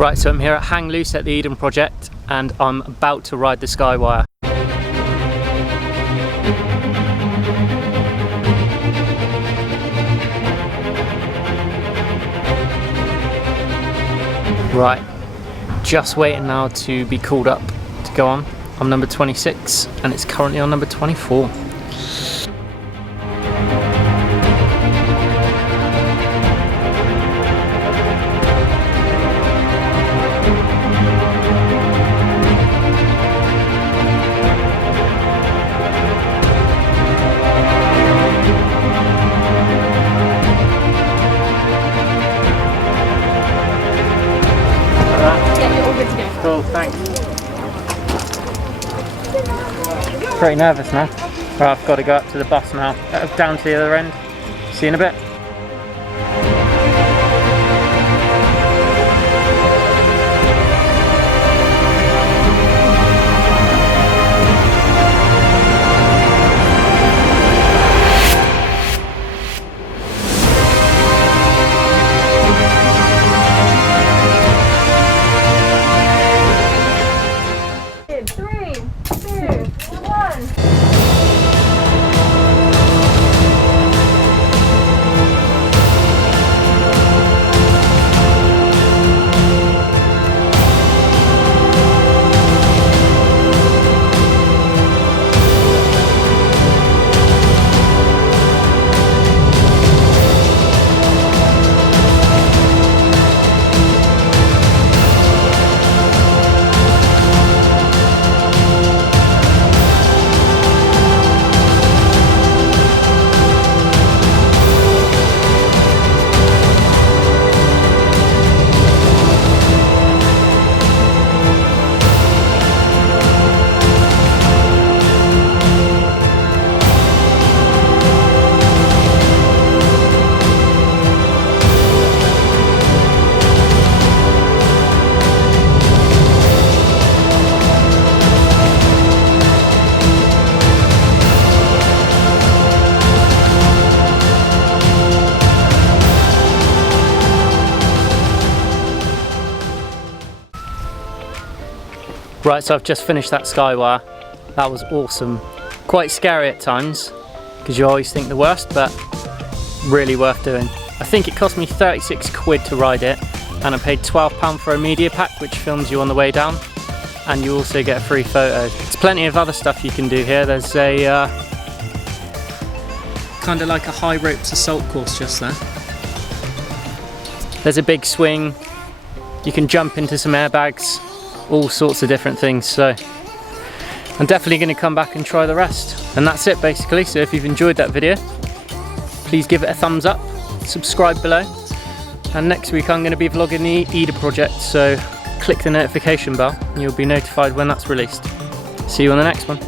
Right, so I'm here at Hangloose at the Eden project and I'm about to ride the Zipwire. Right, just waiting now to be called up to go on. I'm number 26 and it's currently on number 24. Cool, thanks. Pretty nervous now. Right, I've got to go up to the bus now. Down to the other end. See you in a bit. Right, so I've just finished that Zipwire. That was awesome. Quite scary at times, because you always think the worst, but really worth doing. I think it cost me 36 quid to ride it, and I paid £12 for a media pack, which films you on the way down, and you also get a free photo. There's plenty of other stuff you can do here. There's a kind of like a high ropes assault course just there. There's a big swing. You can jump into some airbags. All sorts of different things, so I'm definitely going to come back and try the rest. And that's it basically. So if you've enjoyed that video, please give it a thumbs up, subscribe below, and next week I'm going to be vlogging the Eden project, so click the notification bell and you'll be notified when that's released. See you on the next one.